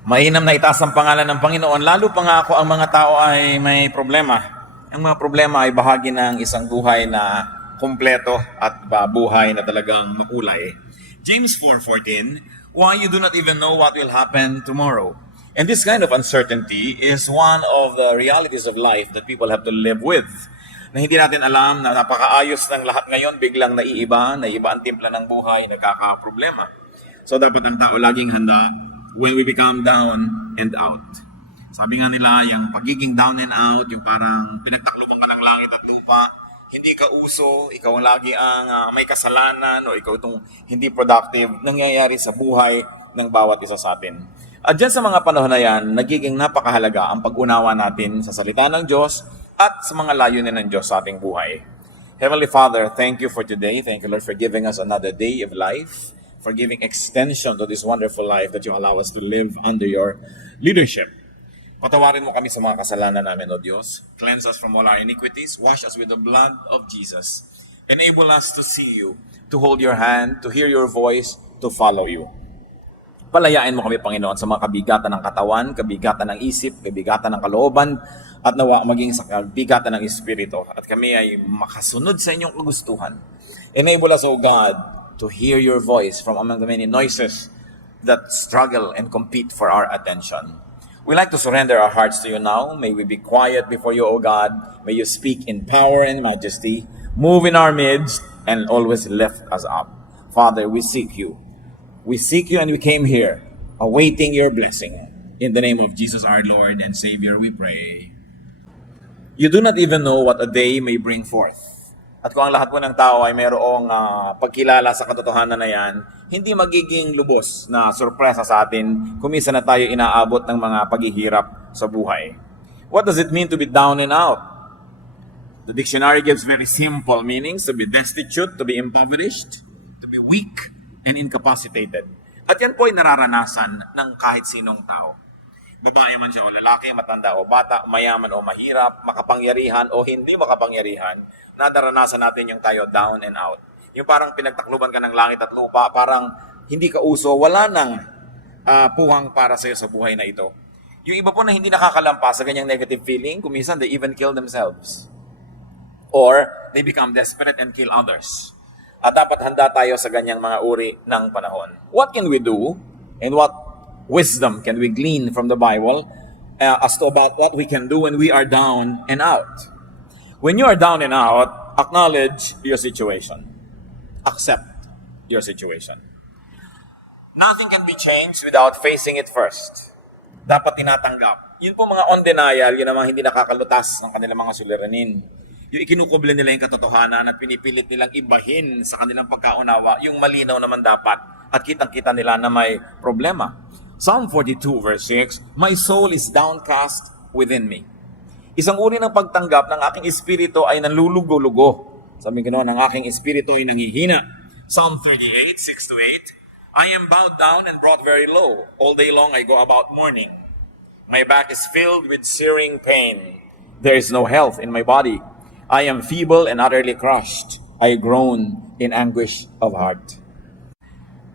Mainam na itaas ang pangalan ng Panginoon, lalo pa nga ako ang mga tao ay may problema. Ang mga problema ay bahagi ng isang buhay na kumpleto at buhay na talagang makulay. James 4:14, why you do not even know what will happen tomorrow. And this kind of uncertainty is one of the realities of life that people have to live with. Na hindi natin alam na napakaayos ng lahat ngayon, biglang naiiba ang timpla ng buhay, nagkakaproblema. So dapat ang tao laging handa when we become down and out. Sabi nga nila, yung pagiging down and out, yung parang pinagtakloban ka ng langit at lupa, hindi ka uso, ikaw ang lagi ang may kasalanan o ikaw itong hindi productive, nangyayari sa buhay ng bawat isa sa atin. At dyan sa mga panahon na yan, nagiging napakahalaga ang pag-unawa natin sa salita ng Diyos at sa mga layunin ng Diyos sa ating buhay. Heavenly Father, thank you for today. Thank you, Lord, for giving us another day of life, for giving extension to this wonderful life that you allow us to live under your leadership. Patawarin mo kami sa mga kasalanan namin, O Diyos. Cleanse us from all our iniquities. Wash us with the blood of Jesus. Enable us to see you, to hold your hand, to hear your voice, to follow you. Palayain mo kami, Panginoon, sa mga kabigatan ng katawan, kabigatan ng isip, kabigatan ng kalooban, at nawa maging sa kabigatan ng espiritu. At kami ay makasunod sa inyong kagustuhan. Enable us, O God, to hear your voice from among the many noises that struggle and compete for our attention. We like to surrender our hearts to you now. May we be quiet before you, O God. May you speak in power and majesty. Move in our midst and always lift us up. Father, we seek you. We seek you and we came here awaiting your blessing. In the name of Jesus our Lord and Savior we pray. You do not even know what a day may bring forth. At kung ang lahat po ng tao ay mayroong pagkilala sa katotohanan na yan, hindi magiging lubos na sorpresa sa atin kung minsan na tayo inaabot ng mga paghihirap sa buhay. What does it mean to be down and out? The dictionary gives very simple meanings: to be destitute, to be impoverished, to be weak, and incapacitated. At yan po ay nararanasan ng kahit sinong tao. Babae man siya o lalaki, matanda o bata, mayaman o mahirap, makapangyarihan o hindi makapangyarihan, nadaranasan natin yung tayo down and out. Yung parang pinagtakluban ka ng langit at lupa, parang hindi ka uso, wala nang puwang para sa'yo sa buhay na ito. Yung iba po na hindi nakakalampas sa ganyang negative feeling, kuminsan they even kill themselves. Or they become desperate and kill others. At dapat handa tayo sa ganyang mga uri ng panahon. What can we do and what wisdom can we glean from the Bible as to about what we can do when we are down and out? When you are down and out, acknowledge your situation. Accept your situation. Nothing can be changed without facing it first. Dapat tinatanggap. Yun po mga on denial, yun ang mga hindi nakakalutas ng kanilang mga suliranin. Yung ikinukubli nila yung katotohanan at pinipilit nilang ibahin sa kanilang pagkaunawa, yung malinaw naman dapat at kitang-kita nila na may problema. Psalm 42 verse 6, my soul is downcast within me. Isang uri ng pagtanggap ng aking espiritu ay nanlulugo-lugo. Sabi ko noon, ang aking espiritu ay nanghihina. Psalm 38, 6-8, I am bowed down and brought very low. All day long I go about mourning. My back is filled with searing pain. There is no health in my body. I am feeble and utterly crushed. I groan in anguish of heart.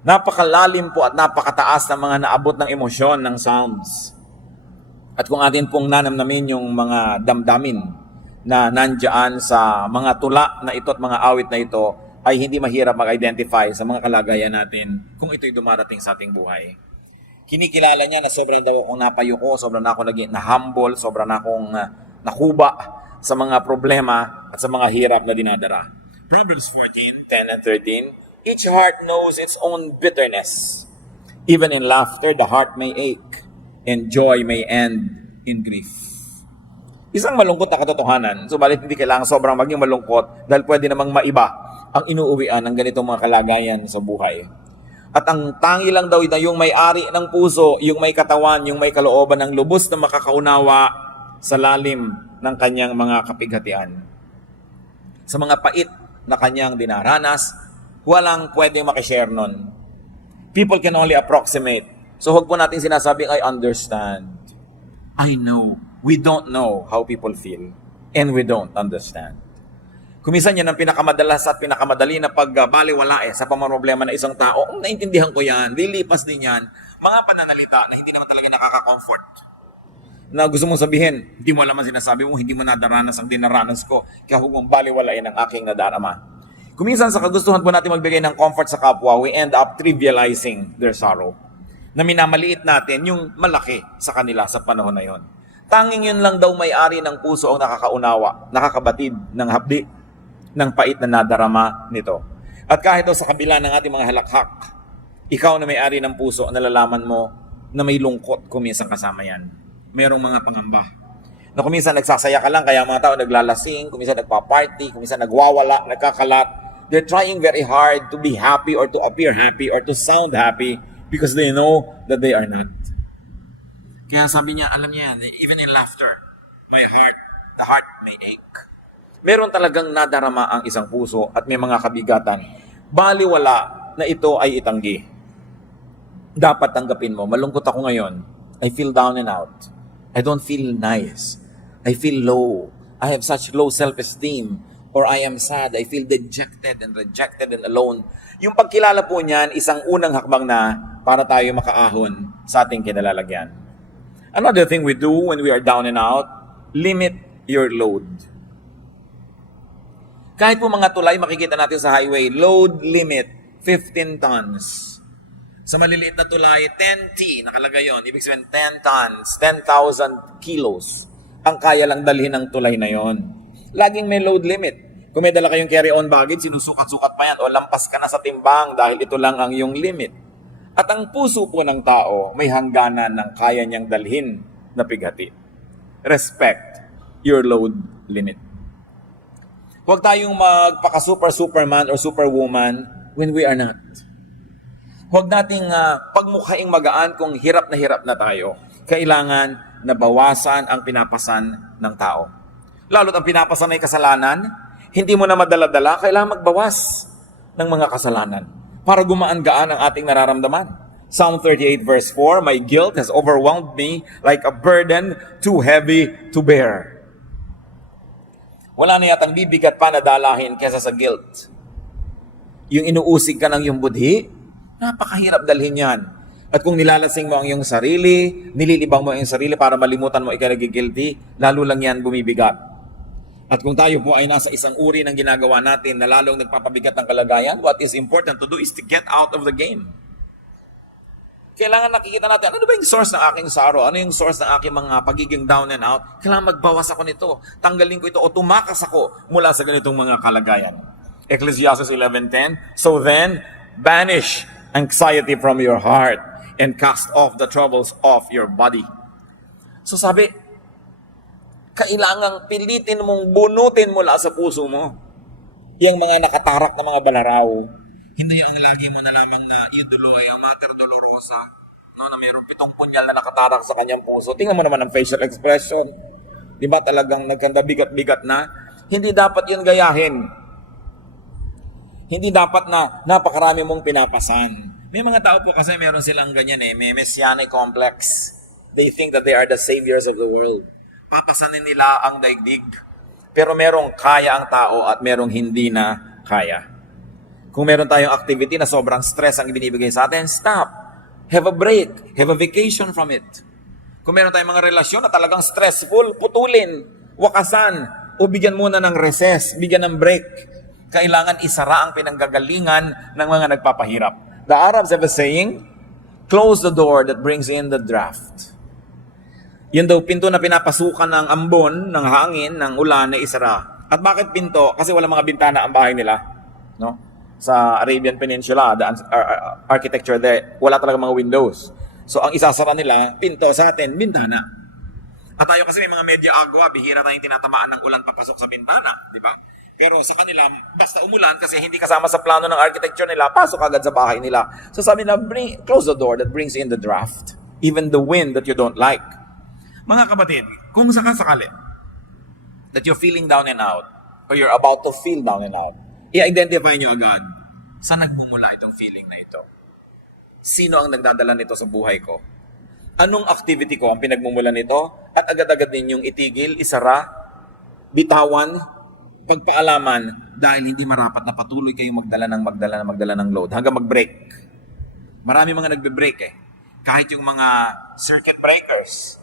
Napakalalim po at napakataas ng mga naabot ng emosyon ng Psalms. At kung atin pong nanamnamin yung mga damdamin na nandyan sa mga tula na ito at mga awit na ito, ay hindi mahirap mag-identify sa mga kalagayan natin kung ito'y dumarating sa ating buhay. Kinikilala niya na sobrang daw akong napayuko, sobrang na ako naging na-humble, sobrang na akong nakuba sa mga problema at sa mga hirap na dinadara. Proverbs 14:10 and 13, each heart knows its own bitterness. Even in laughter, the heart may ache, and joy may end in grief. Isang malungkot na katotohanan, subalit hindi kailangan sobrang maging malungkot dahil pwede namang maiba ang inuuwian ng ganitong mga kalagayan sa buhay. At ang tangi lang daw na yung may-ari ng puso, yung may katawan, yung may kalooban ng lubos na makakaunawa sa lalim ng kanyang mga kapighatian. Sa mga pait na kanyang dinaranas, walang pwedeng makishare nun. People can only approximate. So huwag po natin sinasabing, I understand. I know. We don't know how people feel. And we don't understand. Kumisan yan ang pinakamadalas at pinakamadali na pagbaliwala sa pamamroblema ng isang tao. Naintindihan ko yan. Lilipas din yan. mga pananalita na hindi naman talaga nakaka-comfort. Na gusto mong sabihin, hindi mo alam ang sinasabi mo, hindi mo nadaranas ang dinaranas ko, kaya huwag mong baliwalain ang aking nadarama. Kung minsan sa kagustuhan po natin magbigay ng comfort sa kapwa, we end up trivializing their sorrow. Na minamaliit natin yung malaki sa kanila sa panahon na yon. Tanging yun lang daw may-ari ng puso ang nakakaunawa, nakakabatid ng hapdi, ng pait na nadarama nito. At kahit sa kabila ng ating mga halakhak, ikaw na may-ari ng puso, nalalaman mo na may lungkot kung minsan kasama yan. Merong mga pangamba. Na kung minsan nagsasaya ka lang, kaya mga tao naglalasing, kung minsan nagpa-party, kung minsan nagwawala, nagkakalat. They're trying very hard to be happy or to appear happy or to sound happy because they know that they are not. Kaya sabi niya, alam niya yan, even in laughter, the heart may ache. Meron talagang nadarama ang isang puso at may mga kabigatan. Baliwala na ito ay itanggi. Dapat tanggapin mo, malungkot ako ngayon. I feel down and out. I don't feel nice. I feel low. I have such low self-esteem. Or I am sad. I feel dejected and rejected and alone. Yung pagkilala po niyan, isang unang hakbang na para tayo makaahon sa ating kinalalagyan. Another thing we do when we are down and out, limit your load. Kahit po mga tulay, makikita natin sa highway, load limit, 15 tons. Sa maliliit na tulay, 10T, nakalagay yun. Ibig sabihin, 10 tons, 10,000 kilos. Ang kaya lang dalhin ng tulay na yon. Laging may load limit. Kung may dala kayong carry-on baggage, sinusukat-sukat pa yan o lampas ka na sa timbang dahil ito lang ang iyong limit. At ang puso po ng tao may hangganan ng kaya niyang dalhin na pighati. Respect your load limit. Huwag tayong magpaka-superman or superwoman when we are not. Huwag nating pagmukhaing magaan kung hirap na tayo. Kailangan na bawasan ang pinapasan ng tao. Lalo't ang pinapasan ay kasalanan, hindi mo na madala-dala, kailangan magbawas ng mga kasalanan para gumaan-gaan ang ating nararamdaman. Psalm 38 verse 4, my guilt has overwhelmed me like a burden too heavy to bear. Wala na yatang bibigat pa na dalahin kesa sa guilt. Yung inuusig ka ng iyong budhi, napakahirap dalhin yan. At kung nilalasing mo ang iyong sarili, nililibang mo ang iyong sarili para malimutan mo ikaw nagigilty, lalo lang yan bumibigat. At kung tayo po ay nasa isang uri ng ginagawa natin na lalong nagpapabigat ng kalagayan, what is important to do is to get out of the game. Kailangan nakikita natin, ano ba yung source ng aking sorrow? Ano yung source ng aking mga pagiging down and out? Kailangan magbawas ako nito. Tanggalin ko ito o tumakas ako mula sa ganitong mga kalagayan. Ecclesiastes 11:10, so then, banish anxiety from your heart and cast off the troubles of your body. So sabi, kailangang pilitin mong bunutin mula sa puso mo yung mga nakatarak na mga balaraw. Hindi yung lagi mo na lamang na idolo ay ang Mater Dolorosa, no, na mayroong 7 punyal na nakatarak sa kanyang puso. Tingnan mo naman ang facial expression. Di ba talagang nagkanda bigat-bigat na? Hindi dapat yun gayahin. Hindi dapat na napakarami mong pinapasan. May mga tao po kasi meron silang ganyan may messianic complex. They think that they are the saviors of the world. Papasanin nila ang daigdig. Pero merong kaya ang tao at merong hindi na kaya. Kung meron tayong activity na sobrang stress ang ibinibigay sa atin, stop. Have a break. Have a vacation from it. Kung meron tayong mga relasyon na talagang stressful, putulin, wakasan, o bigyan muna ng recess, bigyan ng break. Kailangan isara ang pinanggagalingan ng mga nagpapahirap. The Arabs have a saying, close the door that brings in the draft. Yun daw, pinto na pinapasukan ng ambon, ng hangin, ng ulan na isara. At bakit pinto? Kasi wala mga bintana ang bahay nila. No? Sa Arabian Peninsula, the architecture there, wala talaga mga windows. So ang isasara nila, pinto, sa atin, bintana. At tayo kasi may mga media agua, bihira tayong tinatamaan ng ulan papasok sa bintana, di ba? Pero sa kanila, basta umulan kasi hindi kasama sa plano ng architecture nila, pasok agad sa bahay nila. So sabi nila, close the door that brings in the draft, even the wind that you don't like. Mga kapatid, kung sakasakali that you're feeling down and out, or you're about to feel down and out, i-identify nyo agad, saan nagmumula itong feeling na ito? Sino ang nagdadala nito sa buhay ko? Anong activity ko ang pinagmumula nito? At agad-agad ninyong itigil, isara, bitawan, pagpaalaman, dahil hindi marapat na patuloy kayong magdala ng load hanggang mag-break. Marami mga nagbe-break kahit yung mga circuit breakers.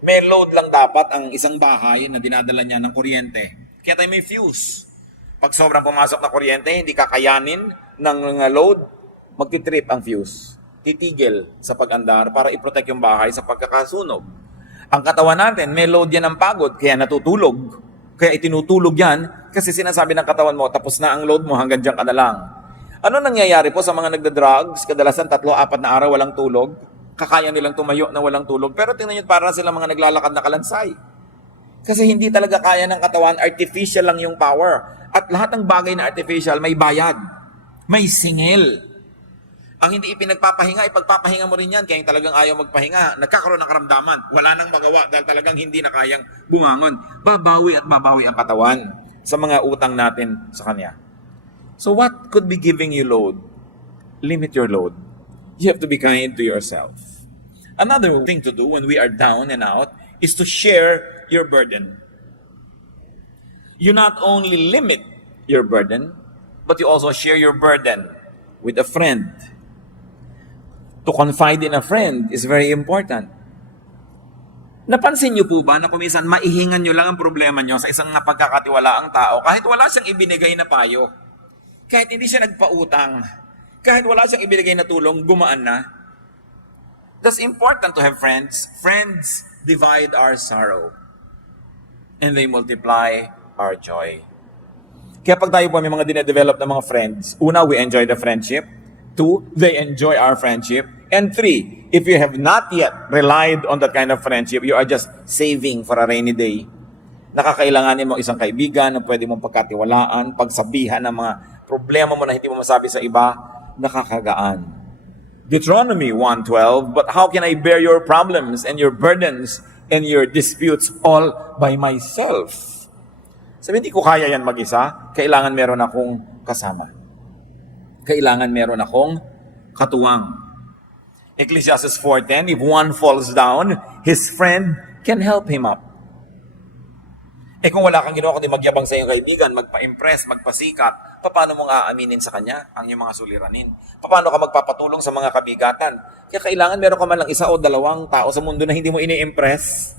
May load lang dapat ang isang bahay na dinadala niya ng kuryente. Kaya tayo may fuse. Pag sobrang pumasok na kuryente, hindi kakayanin ng load, magtitrip ang fuse. Titigil sa pag-andar para i-protect yung bahay sa pagkakasunog. Ang katawan natin, may load yan ng pagod, kaya natutulog. Kaya itinutulog yan kasi sinasabi ng katawan mo, tapos na ang load mo, hanggang dyan ka na lang. Ano nangyayari po sa mga nagda-drugs? Kadalasan 3-4 na araw walang tulog. Kakaya nilang tumayo na walang tulog. Pero tingnan nyo, para sila mga naglalakad na kalansay. Kasi hindi talaga kaya ng katawan, artificial lang yung power. At lahat ng bagay na artificial, may bayad. May singil. Ang hindi ipinagpapahinga, ipagpapahinga mo rin yan. Kaya yung talagang ayaw magpahinga, nagkakaroon ng karamdaman. Wala nang magawa dahil talagang hindi na kayang bumangon. Babawi at babawi ang katawan sa mga utang natin sa Kanya. So what could be giving you load? Limit your load. You have to be kind to yourself. Another thing to do when we are down and out is to share your burden. You not only limit your burden, but you also share your burden with a friend. To confide in a friend is very important. Napansin niyo po ba na kuminsan maihingan niyo lang ang problema niyo sa isang pagkakatiwalaang tao kahit wala siyang ibinigay na payo, kahit hindi siya nagpautang, kahit wala siyang ibinigay na tulong, gumaan na. That's important to have friends. Friends divide our sorrow and they multiply our joy. Kaya pag tayo po may mga dinedevelop na mga friends, una, we enjoy the friendship. 2, they enjoy our friendship. And 3, if you have not yet relied on that kind of friendship, you are just saving for a rainy day. Nakakailanganin mo isang kaibigan na pwede mong pagkatiwalaan, pagsabihan ng mga problema mo na hindi mo masabi sa iba, nakakagaan. Deuteronomy 1:12, but how can I bear your problems and your burdens and your disputes all by myself? Sabi, hindi ko kaya yan mag-isa. Kailangan meron akong kasama. Kailangan meron akong katuwang. Ecclesiastes 4:10, if one falls down, his friend can help him up. Kung wala kang ginawa kundi magyabang sa iyong kaibigan, magpa-impress, magpasikat, paano mong aaminin sa kanya ang iyong mga suliranin? Paano ka magpapatulong sa mga kabigatan? Kaya kailangan meron ka man lang 1 o 2 tao sa mundo na hindi mo ini-impress.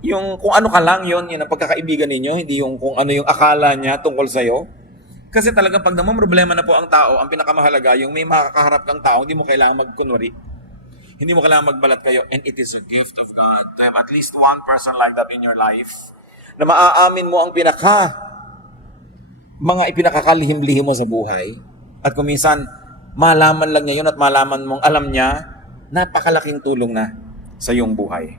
Yung kung ano ka lang, yun ang pagkakaibigan ninyo, hindi yung kung ano yung akala niya tungkol sa'yo. Kasi talagang pag naman problema na po ang tao, ang pinakamahalaga, yung may makakaharap kang tao, hindi mo kailangan magkunwari. Hindi mo kailangan magbalat kayo. And it is a gift of God to have at least one person like that in your life na maaamin mo ang mga ipinakakalihim-lihim mo sa buhay. At kung minsan, malaman lang niya yun at malaman mong alam niya, napakalaking tulong na sa iyong buhay.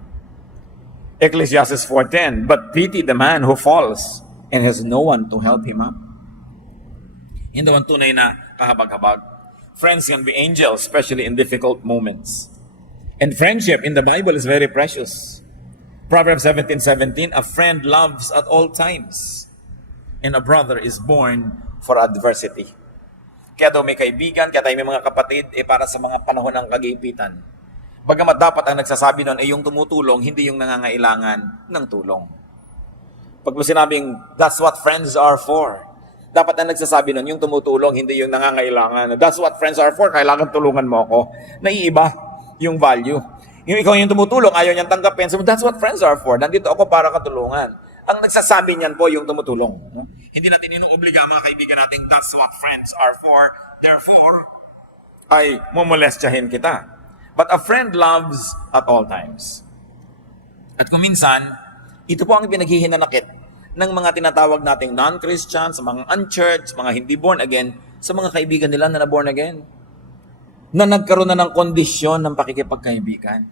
Ecclesiastes 4:10, but pity the man who falls and has no one to help him up. Hindi naman tunay na kahabag-habag. Friends can be angels, especially in difficult moments. And friendship in the Bible is very precious. Proverbs 17:17, a friend loves at all times, and a brother is born for adversity. Kaya daw may kaibigan, kaya tayo may mga kapatid, para sa mga panahon ng kagipitan. Bagamat dapat ang nagsasabi nun ay yung tumutulong, hindi yung nangangailangan ng tulong. Pag mo sinabing, that's what friends are for. Dapat ang nagsasabi nun, yung tumutulong, hindi yung nangangailangan. That's what friends are for, kailangan tulungan mo ako. Naiiba yung value. Yung ikaw yung tumutulong, ayaw niyang tanggapin. So that's what friends are for. Nandito ako para katulungan. Ang nagsasabi niyan po yung tumutulong. No? Hindi natin inuobliga mga kaibigan natin, that's what friends are for. Therefore, ay mumolestyahin kita. But a friend loves at all times. At kung minsan, ito po ang pinaghihinanakit ng mga tinatawag nating non-Christians, mga unchurched, mga hindi born again, sa mga kaibigan nila na born again. Na nagkaroon na ng kondisyon ng pakikipagkaibigan.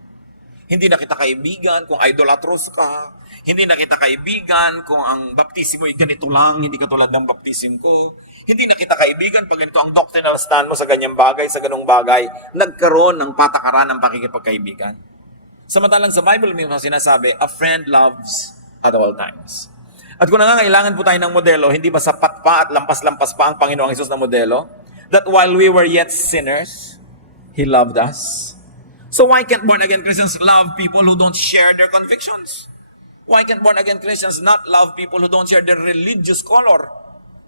Hindi na kita kaibigan kung idolatros ka. Hindi na kita kaibigan kung ang baptismo ay ganito lang, hindi katulad ng baptism ko. Hindi na kita kaibigan pag ganito ang doctrinal stand mo sa ganyang bagay, sa ganung bagay. Nagkaroon ng patakaran ng pakikipagkaibigan. Samantalang sa Bible may sinasabi, a friend loves at all times. At kung nangangailangan po tayo ng modelo, hindi ba sapat pa at lampas-lampas pa ang Panginoong Hesus na modelo? That while we were yet sinners, He loved us. So why can't born-again Christians love people who don't share their convictions? Why can't born-again Christians not love people who don't share their religious color?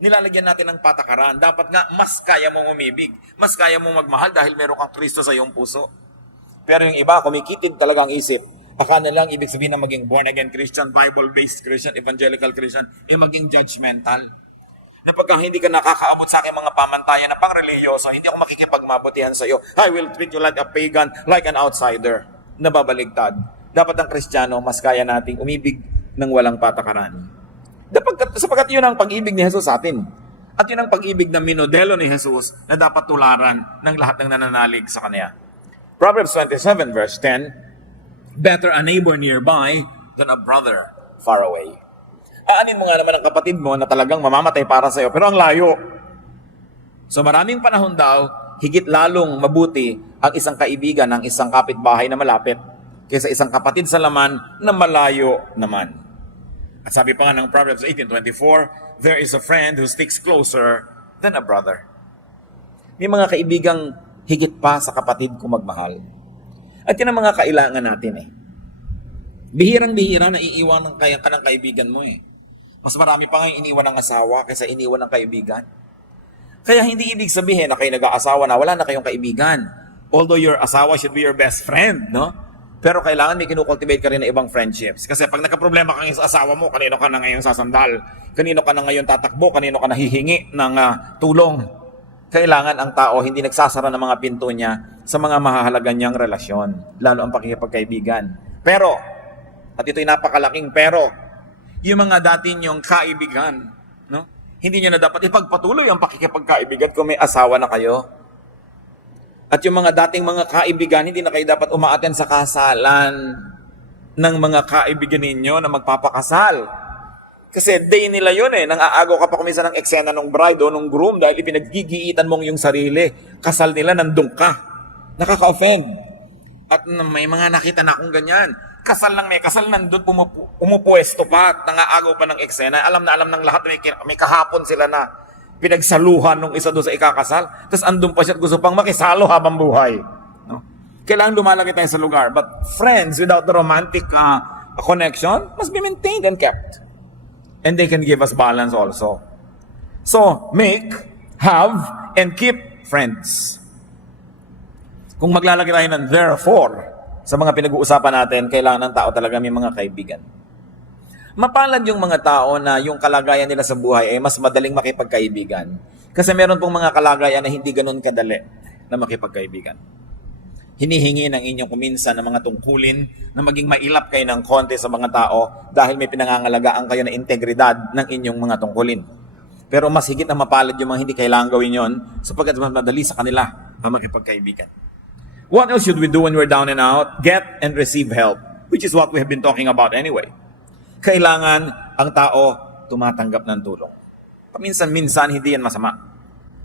Nilalagyan natin ng patakaran. Dapat nga, mas kaya mong umibig. Mas kaya mong magmahal dahil meron kang Kristo sa iyong puso. Pero yung iba, kumikitid talaga ang isip. Akala lang ibig sabihin na maging born-again Christian, Bible-based Christian, evangelical Christian, maging judgmental. Na pagka hindi ka nakakaabot sa aking mga pamantayan na pang-religyoso, hindi ako makikipagmabutihan sa iyo. I will treat you like a pagan, like an outsider. Nababaligtad. Dapat ang Kristiyano, mas kaya nating umibig ng walang patakaran. Sapagkat yun ang pag-ibig ni Jesus sa atin. At yun ang pag-ibig na minodelo ni Jesus na dapat tularan ng lahat ng nananalig sa Kanya. Proverbs 27 verse 10, better a neighbor nearby than a brother far away. Aanin mo nga naman ang kapatid mo na talagang mamamatay para sa'yo, pero ang layo. So maraming panahon daw, higit lalong mabuti ang isang kaibigan ng isang kapitbahay na malapit kaysa isang kapatid sa laman na malayo naman. At sabi pa nga ng Proverbs 18:24, there is a friend who sticks closer than a brother. May mga kaibigang higit pa sa kapatid kung magmahal. At yan ang mga kailangan natin Bihirang-bihira na iiwan ka ng kaibigan mo Mas marami pa nga yung iniwan ng asawa kaysa iniwan ng kaibigan. Kaya hindi ibig sabihin na kayo nag-aasawa na wala na kayong kaibigan. Although your asawa should be your best friend, no? Pero kailangan may kinukultivate ka rin ng ibang friendships. Kasi pag nagka-problema ka sa asawa mo, kanino ka na ngayon sasandal? Kanino ka na ngayon tatakbo? Kanino ka nahihingi ng tulong? Kailangan ang tao hindi nagsasara ng mga pinto niya sa mga mahahalaga niyang relasyon. Lalo ang pakikipagkaibigan. Pero, at ito'y napakalaking pero, yung mga dati niyong kaibigan, no? Hindi niyo na dapat ipagpatuloy ang pakikipagkaibigan kung may asawa na kayo. At yung mga dating mga kaibigan, hindi na kayo dapat umaaten sa kasalan ng mga kaibigan ninyo na magpapakasal. Kasi day nila yun nang-aagaw ka pa kumisa ng eksena ng bride o ng groom dahil ipinaggigiitan mong yung sarili. Kasal nila, nandun ka. Nakaka-offend. At may mga nakita na akong ganyan. Kasal lang may kasal, nandun umupuesto pa at nang-aagaw pa ng eksena. Alam na alam ng lahat, may kahapon sila na pinagsaluhan nung isa doon sa ikakasal. Tapos andun pa siya at gusto pang makisalo habang buhay. No? Kailangan lumalagay tayo sa lugar. But friends without the romantic connection must be maintained and kept. And they can give us balance also. So, make, have, and keep friends. Kung maglalagay tayo ng therefore sa mga pinag-uusapan natin, kailangan ng tao talaga may mga kaibigan. Mapalad yung mga tao na yung kalagayan nila sa buhay ay mas madaling makipagkaibigan. Kasi meron pong mga kalagayan na hindi ganun kadali na makipagkaibigan. Hinihingi ng inyong kuminsan ng mga tungkulin na maging mailap kayo ng konti sa mga tao dahil may pinangangalagaan kayo na integridad ng inyong mga tungkulin. Pero mas higit na mapalad yung mga hindi kailangan gawin yon sapagkat mas madali sa kanila na makipagkaibigan. What else should we do when we're down and out? Get and receive help, which is what we have been talking about anyway. Kailangan ang tao tumatanggap ng tulong. Paminsan-minsan, hindi yan masama.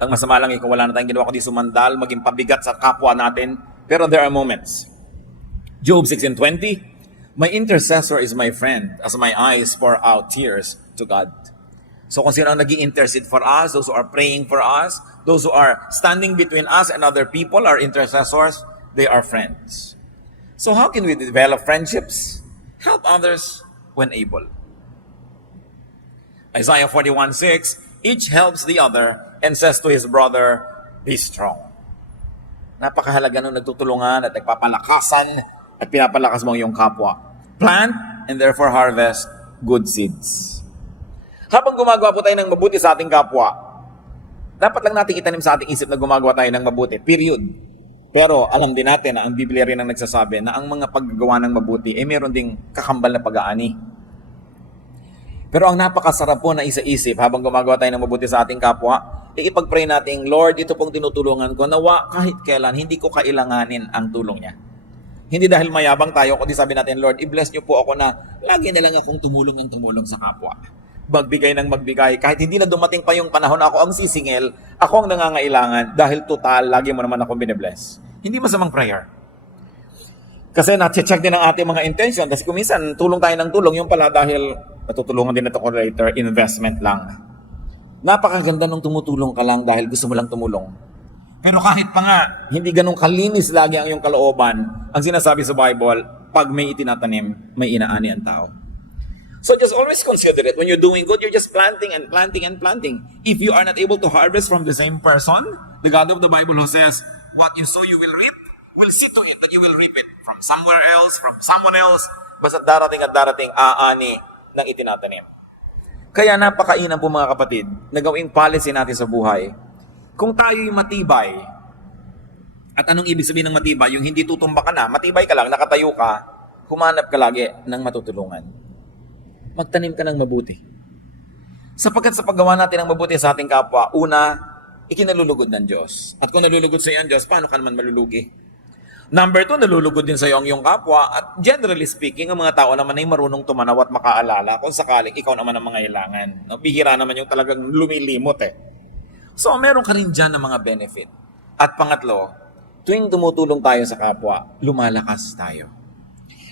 Ang masama lang kung wala na tayong ginawa kundi sumandal, maging pabigat sa kapwa natin. Pero there are moments. Job 6:20, my intercessor is my friend as my eyes pour out tears to God. So kung sino ang nag-i-intercede for us, those who are praying for us, those who are standing between us and other people, our intercessors, they are friends. So how can we develop friendships? Help others when able. Isaiah 41:6, each helps the other and says to his brother, be strong. Napakahalaga nung nagtutulungan at nagpapalakasan at pinapalakas mo ang iyong kapwa. Plant and therefore harvest good seeds. Habang gumagawa po tayo ng mabuti sa ating kapwa, dapat lang natin itanim sa ating isip na gumagawa tayo ng mabuti. Period. Pero alam din natin na ang Biblia rin ang nagsasabi na ang mga paggagawa ng mabuti ay meron ding kakambal na pag-aani. Pero ang napakasarap po na isa-isip habang gumagawa tayo ng mabuti sa ating kapwa, ipag-pray natin, Lord, ito pong tinutulungan ko, nawa kahit kailan, hindi ko kailanganin ang tulong niya. Hindi dahil mayabang tayo, kundi sabi natin, Lord, i-bless niyo po ako na lagi na lang akong tumulong ng tumulong sa kapwa. Magbigay ng magbigay. Kahit hindi na dumating pa yung panahon ako ang sisingil, ako ang nangangailangan dahil total, lagi mo naman akong binibless. Hindi masamang prayer. Kasi na-check din ang ating mga intention. Kasi kung minsan, tulong tayo ng tulong, yung pala dahil matutulungan din ito ko later, investment lang. Napakaganda nung tumutulong ka lang dahil gusto mo lang tumulong. Pero kahit pa nga, hindi ganun kalinis lagi ang iyong kalooban. Ang sinasabi sa Bible, pag may itinatanim, may inaani ang tao. So just always consider it. When you're doing good, you're just planting and planting and planting. If you are not able to harvest from the same person, the God of the Bible who says, what you sow, you will reap. will see to it that you will reap it from somewhere else, from someone else, basta darating at darating aani ng itinatanim. Kaya napakainam po mga kapatid na gawing policy natin sa buhay. Kung tayo'y matibay, at anong ibig sabihin ng matibay? Yung hindi tutumba ka na, matibay ka lang, nakatayo ka, humanap ka lagi ng matutulungan. Magtanim ka ng mabuti. Sapagkat sa paggawa natin ng mabuti sa ating kapwa, una, ikinalulugod ng Diyos. At kung nalulugod sa iyo ang Diyos, paano ka naman malulugi? Number 2, nalulugod din sa iyo ang iyong kapwa. At generally speaking, ang mga tao naman ay marunong tumanaw at makaalala kung sakaling ikaw naman ang mangailangan. No? Bihira naman yung talagang lumilimot eh. So, meron ka rin dyan ng mga benefit. At pangatlo, tuwing tumutulong tayo sa kapwa, lumalakas tayo.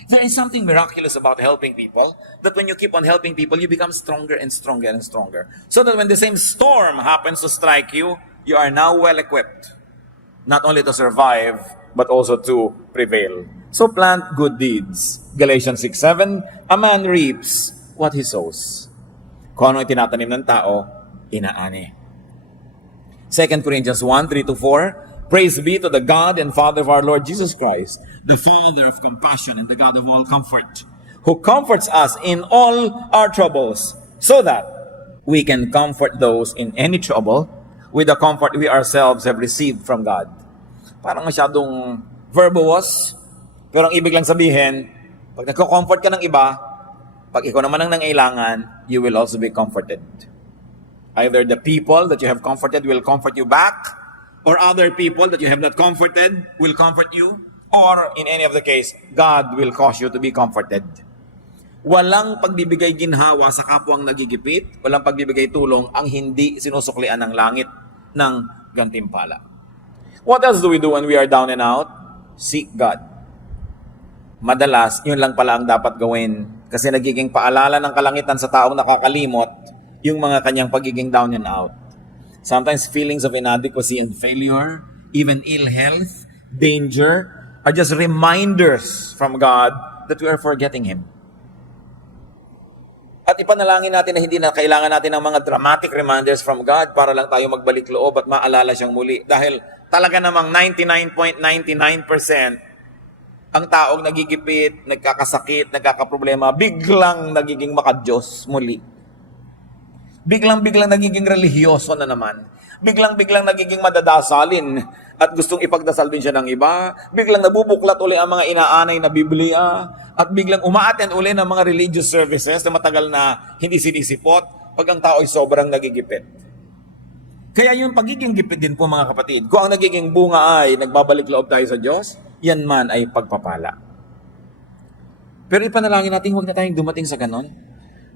There is something miraculous about helping people, that when you keep on helping people, you become stronger and stronger and stronger. So that when the same storm happens to strike you, you are now well equipped. Not only to survive, but also to prevail. So plant good deeds. Galatians 6:7, a man reaps what he sows. Kung ano itinatanim ng tao, inaani. 2 Corinthians 1:3-4, praise be to the God and Father of our Lord Jesus Christ, the Father of compassion and the God of all comfort, who comforts us in all our troubles, so that we can comfort those in any trouble with the comfort we ourselves have received from God. Parang masyadong verbose, pero ang ibig lang sabihin, pag nagko-comfort ka ng iba, pag ikaw naman ang nangailangan, you will also be comforted. Either the people that you have comforted will comfort you back, or other people that you have not comforted will comfort you, or in any of the case, God will cause you to be comforted. Walang pagbibigay ginhawa sa kapwang nagigipit, walang pagbibigay tulong ang hindi sinusuklian ng langit ng gantimpala. What else do we do when we are down and out? Seek God. Madalas, yun lang pala ang dapat gawin kasi nagiging paalala ng kalangitan sa taong nakakalimot yung mga kanyang pagiging down and out. Sometimes feelings of inadequacy and failure, even ill health, danger, are just reminders from God that we are forgetting Him. At ipanalangin natin na hindi na kailangan natin ng mga dramatic reminders from God para lang tayo magbalik loob at maalala siyang muli. Dahil talaga namang 99.99% ang taong nagigipit, nagkakasakit, nagkakaproblema, biglang nagiging makadiyos muli. Biglang-biglang nagiging relihiyoso na naman. Biglang-biglang nagiging madadasalin at gustong ipagdasal din siya ng iba. Biglang nabubuklat uli ang mga inaanay na Biblia at biglang umaattend uli ng mga religious services na matagal na hindi sinisipot pag ang tao ay sobrang nagigipit. Kaya yung pagiging gipit din po mga kapatid, kung ang nagiging bunga ay nagbabalik loob tayo sa Diyos, yan man ay pagpapala. Pero ipanalangin natin huwag na tayong dumating sa ganon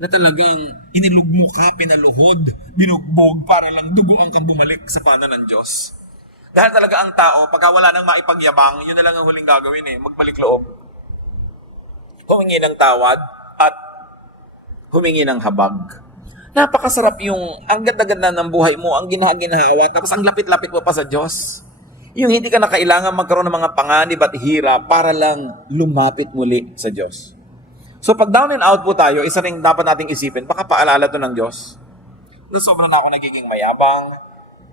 na talagang inilugmo ka, pinaluhod, binugbog para lang duguan kang bumalik sa paanan ng Diyos. Dahil talaga ang tao, pagka wala nang maipagyabang, yun na lang ang huling gagawin magbalik loob. Humingi ng tawad at humingi ng habag. Napakasarap yung ang ganda-ganda ng buhay mo, ang ginhawa, tapos ang lapit-lapit mo pa sa Diyos. Yung hindi ka na kailangan magkaroon ng mga panganib at hirap para lang lumapit muli sa Diyos. So pag down and out po tayo, isa rin dapat nating isipin, baka paalala to ng Diyos na sobrang na ako nagiging mayabang,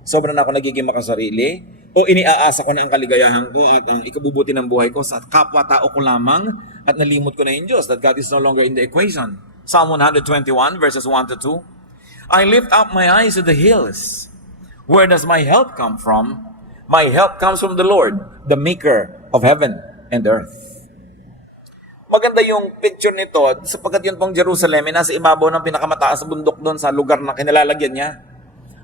sobrang na ako nagiging makasarili, o iniaasa ko na ang kaligayahan ko at ang ikabubuti ng buhay ko sa kapwa-tao ko lamang at nalimot ko na yung Diyos, that God is no longer in the equation. Psalm 121 verses 1-2, I lift up my eyes to the hills. Where does my help come from? My help comes from the Lord, the maker of heaven and earth. Maganda yung picture nito sapagkat yun pong Jerusalem ay nasa ibabaw ng pinakamataas na bundok doon sa lugar na kinalalagyan niya.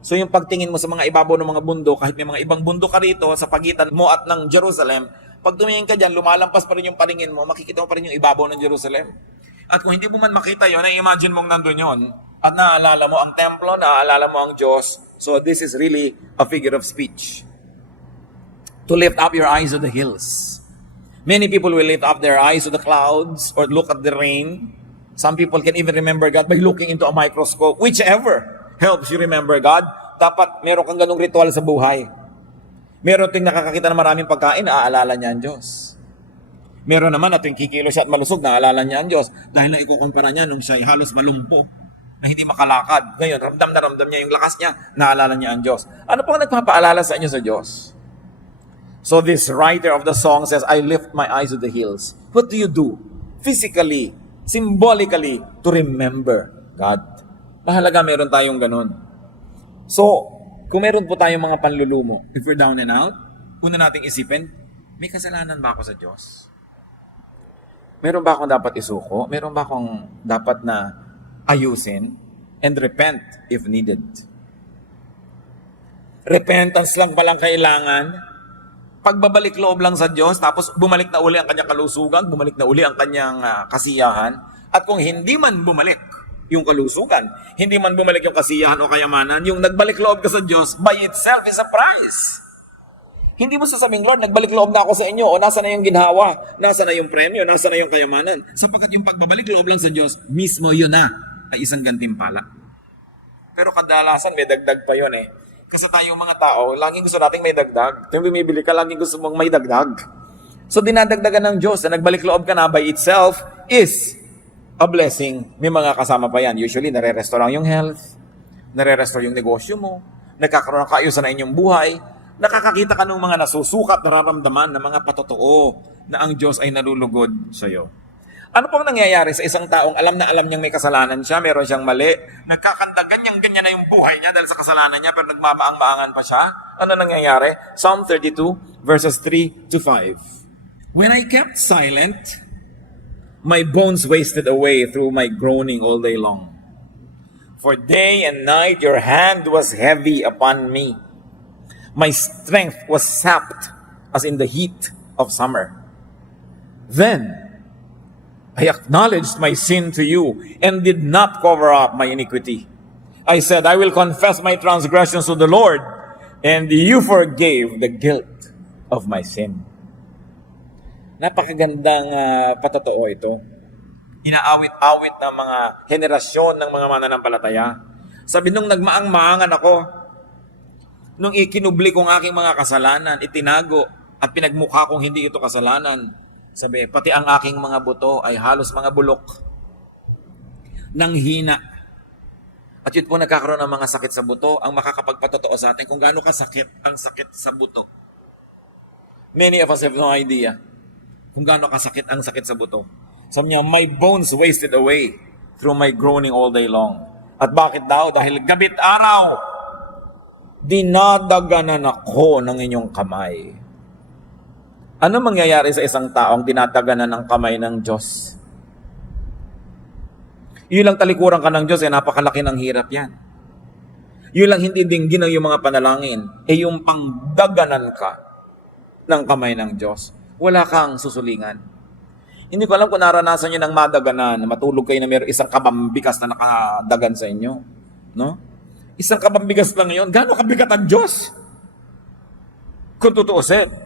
So yung pagtingin mo sa mga ibabaw ng mga bundok, kahit may mga ibang bundok ka rito sa pagitan mo at ng Jerusalem, pag tumingin ka dyan, lumalampas pa rin yung paningin mo, makikita mo pa rin yung ibabaw ng Jerusalem. At kung hindi mo man makita yun, na-imagine mong nandun yun, at naaalala mo ang templo, naaalala mo ang Diyos. So this is really a figure of speech. To lift up your eyes to the hills. Many people will lift up their eyes to the clouds or look at the rain. Some people can even remember God by looking into a microscope. Whichever helps you remember God, dapat meron kang ganung ritual sa buhay. Meron ting nakakakita ng maraming pagkain, naaalala niya ang Diyos. Meron naman na tuwing kikilos siya at malusog, naaalala niya ang Diyos. Dahil na ikukumpara niya nung siya halos malumpo, na hindi makalakad. Ngayon, ramdam na ramdam niya yung lakas niya, naalala niya ang Diyos. Ano pang nagpapaalala sa inyo sa Diyos? So this writer of the song says, I lift my eyes to the hills. What do you do? Physically, symbolically, to remember God. Mahalaga meron tayong ganun. So, kung meron po tayong mga panlulumo, if we're down and out, una nating isipin, may kasalanan ba ako sa Diyos? Meron ba akong dapat isuko? Meron ba akong dapat na ayusin? And repent if needed. Repentance lang palang kailangan. Pagbabalik loob lang sa Diyos, tapos bumalik na uli ang kanyang kalusugan, bumalik na uli ang kanyang kasiyahan. At kung hindi man bumalik yung kalusugan, hindi man bumalik yung kasiyahan o kayamanan, yung nagbalik loob ka sa Diyos, by itself is a prize. Hindi mo sasabing, Lord, nagbalik loob na ako sa inyo, o nasa na yung ginhawa, nasa na yung premyo, nasa na yung kayamanan. Sapagkat yung pagbabalik loob lang sa Diyos, mismo yun na ay isang gantimpala. Pero kadalasan may dagdag pa yun eh. Kasi tayong mga tao, laging gusto nating may dagdag. Kung bumibili ka, laging gusto mong may dagdag. So dinadagdagan ng Diyos na nagbalik loob ka na by itself is a blessing. May mga kasama pa yan. Usually, nare-restore yung health, nare-restore yung negosyo mo, nagkakaroon ng kaayusan na inyong buhay, nakakakita ka ng mga nasusukat, nararamdaman ng mga patotoo na ang Diyos ay nalulugod sa iyo. Ano pong nangyayari sa isang taong alam na alam niyang may kasalanan siya, meron siyang mali, nagkakanda ganyan na yung buhay niya dahil sa kasalanan niya, pero nagmamaang-maangan pa siya? Ano nangyayari? Psalm 32, verses 3 to 5. When I kept silent, my bones wasted away through my groaning all day long. For day and night your hand was heavy upon me. My strength was sapped as in the heat of summer. Then I acknowledged my sin to you and did not cover up my iniquity. I said, I will confess my transgressions to the Lord, and you forgave the guilt of my sin. Napakagandang patotoo ito. Inaawit-awit ng mga henerasyon ng mga mananampalataya. Sabi nung nagmaang-maangan ako, nung ikinubli kong aking mga kasalanan, itinago at pinagmukha kong hindi ito kasalanan, sabi, pati ang aking mga buto ay halos mga bulok ng hina. At yun po nagkakaroon ng mga sakit sa buto, ang makakapagpatotoo sa atin kung gaano kasakit ang sakit sa buto. Many of us have no idea kung gaano kasakit ang sakit sa buto. Sabi niya, my bones wasted away through my groaning all day long. At bakit daw? Dahil gabit araw, dinadaganan ako ng inyong kamay. Ano mangyayari sa isang taong dinadaganan ng kamay ng Diyos? Yun lang talikuran ka ng Diyos, napakalaki ng hirap yan. Yun lang hindi dinggin ng yung mga panalangin, yung pangdaganan ka ng kamay ng Diyos. Wala kang susulingan. Hindi ko alam kung naranasan nyo ng madaganan, matulog kayo na mayroong isang kabambigas na nakadagan sa inyo. No? Isang kabambigas lang yun. Gaano kabigat ang Diyos? Kung tutuusin.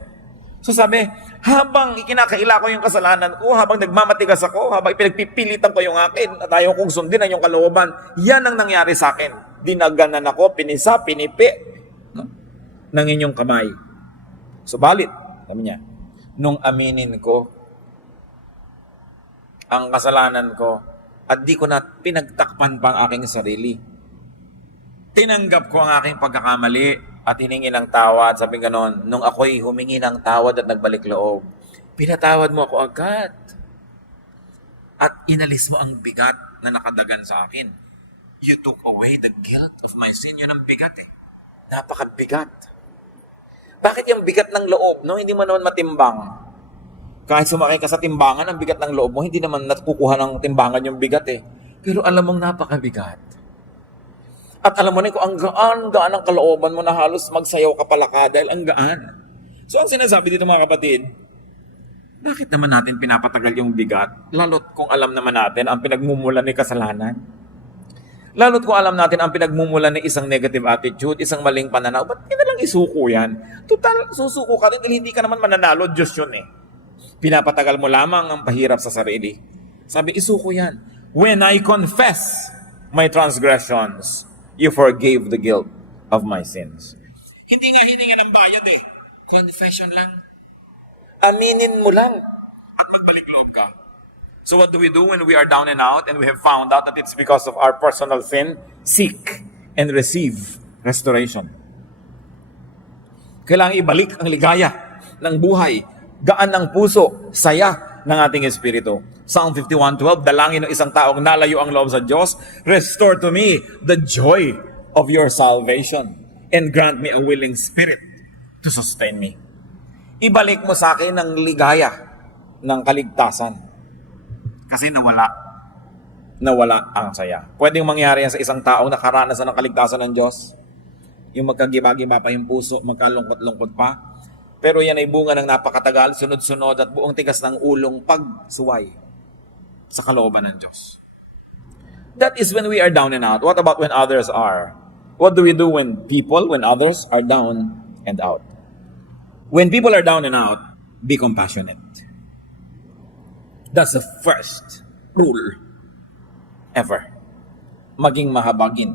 So sabi, habang ikinakaila ko yung kasalanan ko, habang nagmamatigas ako, habang pinagpipilitan ko yung akin, at ayaw kong sundin ang yung kalooban, yan ang nangyari sa akin. Dinaganan ako, pinisa, pinipi, no? ng inyong kamay. Subalit, sabi niya, nung aminin ko ang kasalanan ko, at di ko na pinagtakpan pa ang aking sarili, tinanggap ko ang aking pagkakamali, at hiningi ng tawad, sabi ganon, nung ako'y humingi ng tawad at nagbalik loob, pinatawad mo ako agad. At inalis mo ang bigat na nakadagan sa akin. You took away the guilt of my sin. Yun ang bigat eh. Napakabigat. Bakit yung bigat ng loob? No? Hindi mo naman matimbang. Kahit sumakay ka sa timbangan, ang bigat ng loob mo, hindi naman natukukuha ng timbangan yung bigat eh. Pero alam mong napakabigat. At alam mo na kung ang gaan ang kalooban mo na halos magsayaw ka palaka dahil ang gaan. So ang sinasabi dito mga kapatid, bakit naman natin pinapatagal yung bigat? Lalo't kung alam naman natin ang pinagmumulan ni kasalanan. Lalo't kung alam natin ang pinagmumulan ni isang negative attitude, isang maling pananaw, ba't hindi na lang isuko yan? Total, susuko ka rin dahil hindi ka naman mananalo, Diyos yun eh. Pinapatagal mo lamang ang pahirap sa sarili. Sabi, isuko yan. When I confess my transgressions, you forgave the guilt of my sins. Hindi nga hininga ng bayad eh. Confession lang. Aminin mo lang. At magbalik loob ka. So what do we do when we are down and out and we have found out that it's because of our personal sin? Seek and receive restoration. Kailangan ibalik ang ligaya ng buhay, gaan ng puso, saya ng ating espiritu. Psalm 51:12, dalangin ng isang taong nalayo ang loob sa Diyos, restore to me the joy of your salvation and grant me a willing spirit to sustain me. Ibalik mo sa akin ang ligaya ng kaligtasan. Kasi nawala ang saya. Pwedeng mangyari yan sa isang taong nakaranas na ng kaligtasan ng Diyos. Yung magkagiba-giba pa yung puso, magkalungkot-lungkot pa. Pero yan ay bunga ng napakatagal, sunod-sunod at buong tigas ng ulong pagsuway sa kalooban ng Diyos. That is when we are down and out. What about when others are? What do we do when others are down and out? When people are down and out, be compassionate. That's the first rule ever. Maging mahabagin.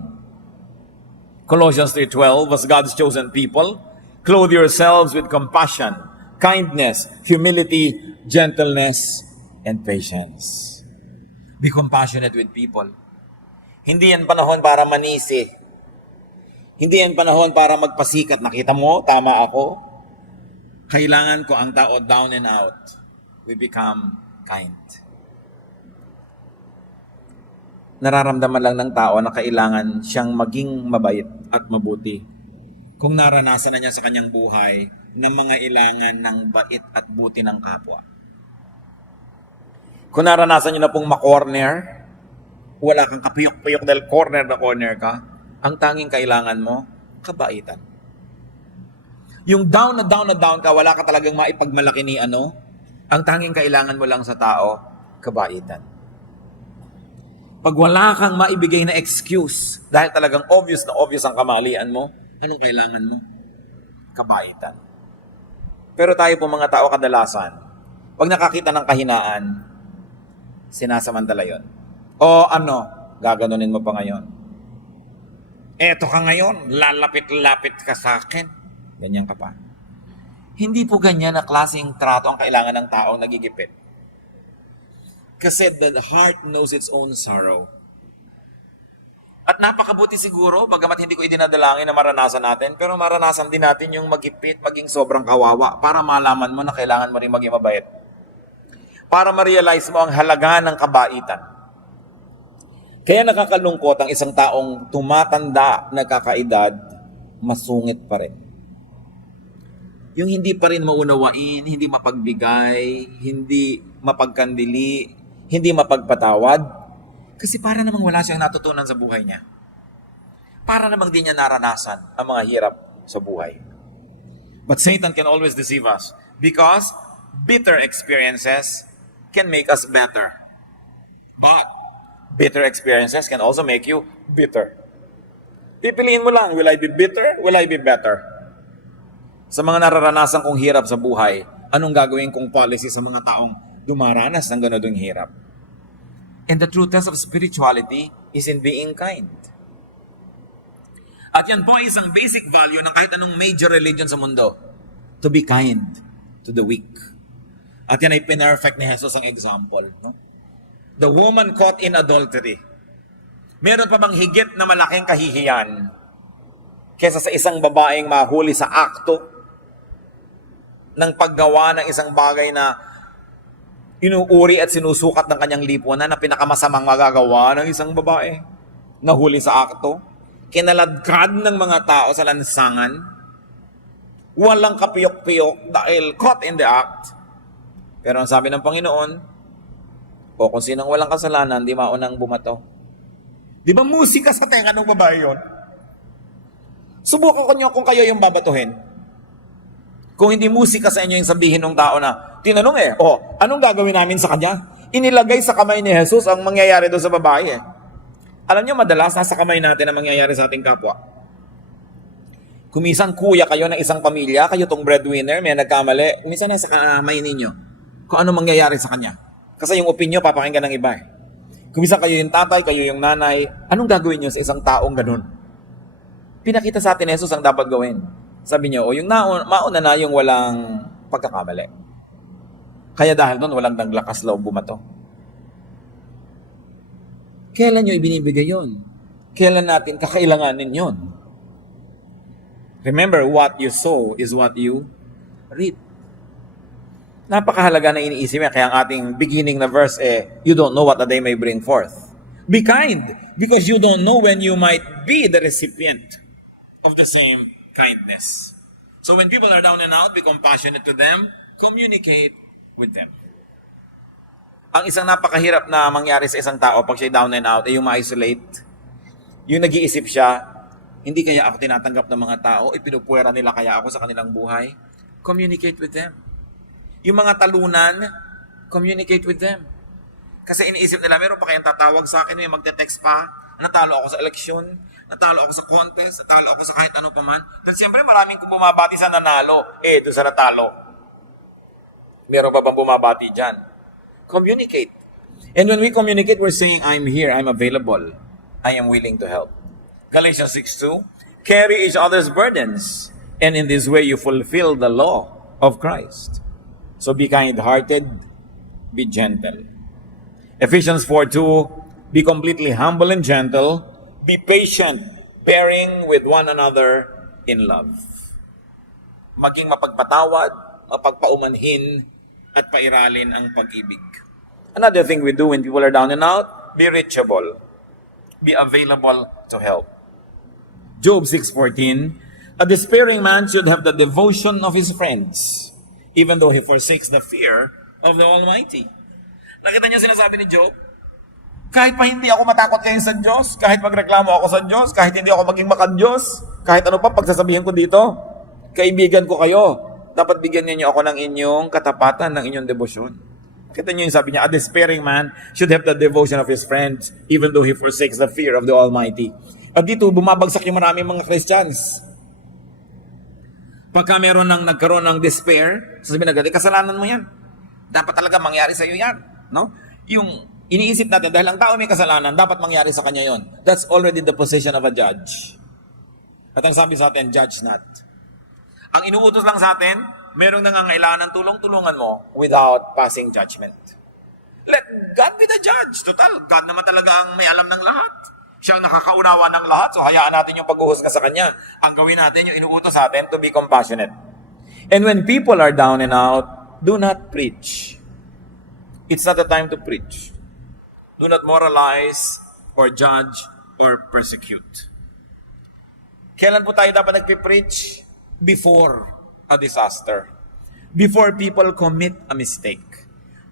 Colossians 3:12, as God's chosen people, clothe yourselves with compassion, kindness, humility, gentleness, and patience. Be compassionate with people. Hindi yan panahon para manisi. Hindi yan panahon para magpasikat. Nakita mo, tama ako. Kailangan ko ang tao down and out. We become kind. Nararamdaman lang ng tao na kailangan siyang maging mabait at mabuti. Kung naranasan na niya sa kanyang buhay ng mga ilangan ng bait at buti ng kapwa. Kung naranasan niyo na pong ma-corner, wala kang kapiyok-piyok dahil corner ka, ang tanging kailangan mo, kabaitan. Yung down ka, wala ka talagang maipagmalaki ni ano, ang tanging kailangan mo lang sa tao, kabaitan. Pag wala kang maibigay na excuse, dahil talagang obvious ang kamalian mo, anong kailangan mo? Kabaitan. Pero tayo po mga tao kadalasan, pag nakakita ng kahinaan, sinasamantala yun. O gaganunin mo pa ngayon. Eto ka ngayon, lalapit-lapit ka sa akin. Ganyan ka pa. Hindi po ganyan na klaseng trato ang kailangan ng taong nagigipit. Kasi the heart knows its own sorrow. At napakabuti siguro, bagamat hindi ko idinadalangin na maranasan natin, pero maranasan din natin yung magipit, maging sobrang kawawa, para malaman mo na kailangan mo rin maging mabait. Para ma-realize mo ang halaga ng kabaitan. Kaya nakakalungkot ang isang taong tumatanda, nagkakaedad, masungit pa rin. Yung hindi pa rin maunawain, hindi mapagbigay, hindi mapagkandili, hindi mapagpatawad, kasi para namang wala siyang natutunan sa buhay niya. Para namang di niya naranasan ang mga hirap sa buhay. But Satan can always deceive us because bitter experiences can make us better. But bitter experiences can also make you bitter. Pipiliin mo lang, will I be bitter? Will I be better? Sa mga nararanasan kong hirap sa buhay, anong gagawin kong policy sa mga taong dumaranas ng ganitong hirap? And the true test of spirituality is in being kind. At yan po ay isang basic value ng kahit anong major religion sa mundo. To be kind to the weak. At yan ay pinerfect ni Jesus ang example. No? The woman caught in adultery. Meron pa bang higit na malaking kahihiyan kesa sa isang babaeng mahuli sa akto ng paggawa ng isang bagay na inuuri at sinusukat ng kanyang lipunan na pinakamasamang magagawa ng isang babae? Nahuli sa akto, kinaladkad ng mga tao sa lansangan, walang kapiyok-piyok dahil caught in the act. Pero ang sabi ng Panginoon, o kung sinong walang kasalanan, di maunang bumato. Di ba musika sa tenga ng babae yun? Subukan ko nyo kung kayo yung babatuhin. Kung hindi musika sa inyo yung sabihin ng tao na, tinanong anong gagawin namin sa kanya? Inilagay sa kamay ni Jesus ang mangyayari doon sa babae. Alam nyo, madalas nasa kamay natin ang mangyayari sa ating kapwa. Kumisan kuya kayo ng isang pamilya, kayo tong breadwinner, may nagkamali, kumisan nasa kamay ninyo kung ano mangyayari sa kanya. Kasi yung opinyon, papakinggan ng iba. Kumisan kayo yung tatay, kayo yung nanay, anong gagawin nyo sa isang taong ganun? Pinakita sa atin Jesus ang dapat gawin. Sabi niyo, yung mauna na yung walang pagkakamali. Kaya dahil doon, walang naglakas loob bumato. Kailan nyo ibinibigay yun? Kailan natin kakailanganin yun? Remember, what you sow is what you reap. Napakahalaga na iniisip niya. Kaya ang ating beginning na verse you don't know what a day may bring forth. Be kind, because you don't know when you might be the recipient of the same kindness. So when people are down and out, be compassionate to them, communicate with them. Ang isang napakahirap na mangyari sa isang tao pag siya down and out ay yung ma-isolate. Yung nag-iisip siya, hindi kaya ako tinatanggap ng mga tao, ipinupwera nila kaya ako sa kanilang buhay. Communicate with them. Yung mga talunan, communicate with them. Kasi iniisip nila, meron pa kayang tatawag sa akin, may magte-text pa, natalo ako sa eleksyon, natalo ako sa contest, natalo ako sa kahit ano pa man. Dahil siyempre maraming kung bumabati sa nanalo, doon sa natalo. Meron pa bang bumabati dyan? Communicate. And when we communicate, we're saying, I'm here, I'm available, I am willing to help. Galatians 6:2, carry each other's burdens, and in this way you fulfill the law of Christ. So be kind-hearted, be gentle. Ephesians 4:2, be completely humble and gentle, be patient, bearing with one another in love. Maging mapagpatawad, mapagpaumanhin, at pairalin ang pag-ibig. Another thing we do when people are down and out, be reachable. Be available to help. Job 6:14, a despairing man should have the devotion of his friends, even though he forsakes the fear of the Almighty. Nakita niyo sinasabi ni Job? Kahit pa hindi ako matakot kayo sa Diyos, kahit magreklamo ako sa Diyos, kahit hindi ako maging makad-Diyos, kahit ano pa pagsasabihin ko dito, kaibigan ko kayo, dapat bigyan niyo ako ng inyong katapatan, ng inyong debosyon. Kita niyo yung sabi niya, a despairing man should have the devotion of his friends, even though he forsakes the fear of the Almighty. At dito, bumabagsak yung maraming mga Christians. Pagka meron nagkaroon ng despair, sasabihin na, kasalanan mo yan. Dapat talaga mangyari sa iyo yan. No? Yung iniisip natin, dahil ang tao may kasalanan, dapat mangyari sa kanya yon. That's already the position of a judge. At ang sabi sa atin, judge not. Ang inuutos lang sa atin, merong nangangailangan ng tulong-tulungan mo without passing judgment. Let God be the judge. Total, God naman talaga ang may alam ng lahat. Siya ang nakakaunawa ng lahat, so hayaan natin yung paghuhusga sa Kanya. Ang gawin natin, yung inuutos sa atin, to be compassionate. And when people are down and out, do not preach. It's not the time to preach. Do not moralize, or judge, or persecute. Kailan po tayo dapat nagpipreach? Before a disaster. Before people commit a mistake.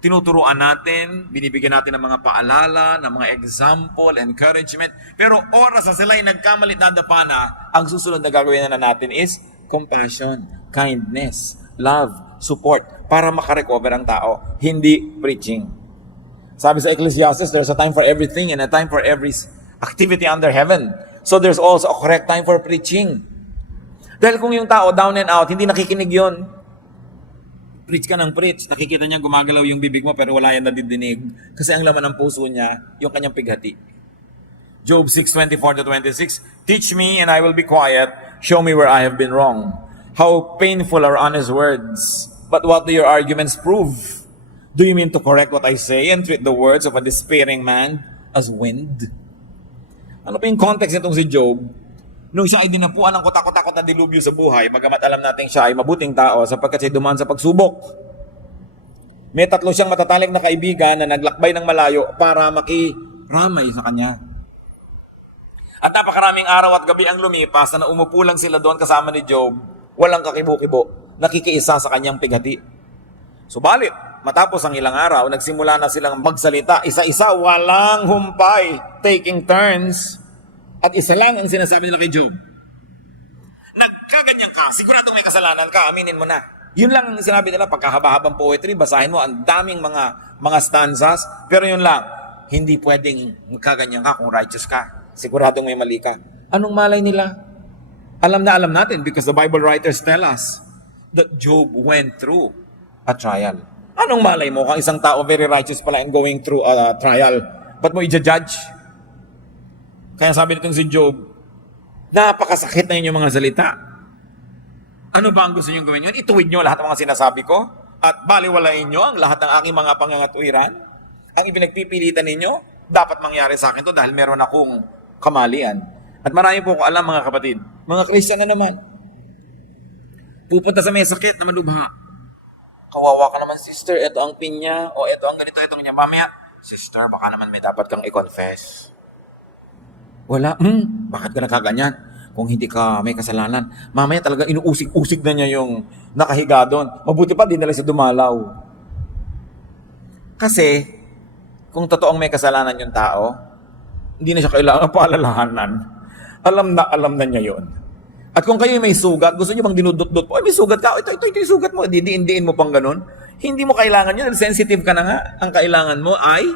Tinuturuan natin, binibigyan natin ng mga paalala, ng mga example, encouragement. Pero oras na sila ay nagkamalit na dapa na, ang susunod na gagawin na natin is compassion, kindness, love, support, para makarecover ang tao. Hindi preaching. Sabi sa Ecclesiastes, there's a time for everything and a time for every activity under heaven. So there's also a correct time for preaching. Dahil kung yung tao down and out, hindi nakikinig yon. Preach ka ng preach, nakikita niya gumagalaw yung bibig mo pero wala yan nadidinig. Kasi ang laman ng puso niya, yung kanyang pighati. Job 6:24-26, teach me and I will be quiet. Show me where I have been wrong. How painful are honest words. But what do your arguments prove? Do you mean to correct what I say and treat the words of a despairing man as wind? Ano pa yung context nitong si Job? Nung siya ay dinapuan ng kotak-kotakot na dilubyo sa buhay, bagamat alam natin siya ay mabuting tao sapagkat siya dumaan sa pagsubok. May 3 siyang matatalik na kaibigan na naglakbay ng malayo para makiramay sa kanya. At napakaraming araw at gabi ang lumipas na umupo lang sila doon kasama ni Job, walang kakibo-kibo, nakikiisa sa kanyang pighati. Subalit, matapos ang ilang araw, nagsimula na silang magsalita, isa-isa, walang humpay, taking turns. At isa lang ang sinasabi nila kay Job. Nagkaganyan ka, siguradong may kasalanan ka, aminin mo na. Yun lang ang sinabi nila, pagkahaba-habang poetry, basahin mo, ang daming mga stanzas, pero yun lang, hindi pwedeng magkaganyan ka kung righteous ka. Siguradong may mali ka. Anong malay nila? Alam na alam natin because the Bible writers tell us that Job went through a trial. Anong malay mo kung isang tao very righteous pala and going through a trial? Ba't mo i-judge? Kaya sabi nitong si Job, napakasakit na inyong mga salita. Ano ba ang gusto nyo gawin yun? Ituwid nyo lahat ng mga sinasabi ko at baliwalain nyo ang lahat ng aking mga pangangatwiran. Ang ipinagpipilitan ninyo, dapat mangyari sa akin to dahil meron akong kamalian. At marami po ko alam mga kapatid, mga Christian na naman, pupunta sa may sakit na manubha. Kawawa ka naman, sister, ito ang pinya, o ito ang ganito, ito ang ganyan. Mamaya, sister, baka naman may dapat kang i-confess. Wala, bakit ka nakaganyan? Kung hindi ka may kasalanan, mamaya talaga inuusig-usig na niya yung nakahiga doon. Mabuti pa, di na lang siya dumalaw. Kasi, kung totoong may kasalanan yung tao, hindi na siya kailangan paalalahanan. Alam na niya yon. At kung kayo may sugat, gusto niyo bang dinudot-dot po? Ay, may sugat ka. Ito yung sugat mo. Didiin mo pang ganun. Hindi mo kailangan yun. Sensitive ka na nga. Ang kailangan mo ay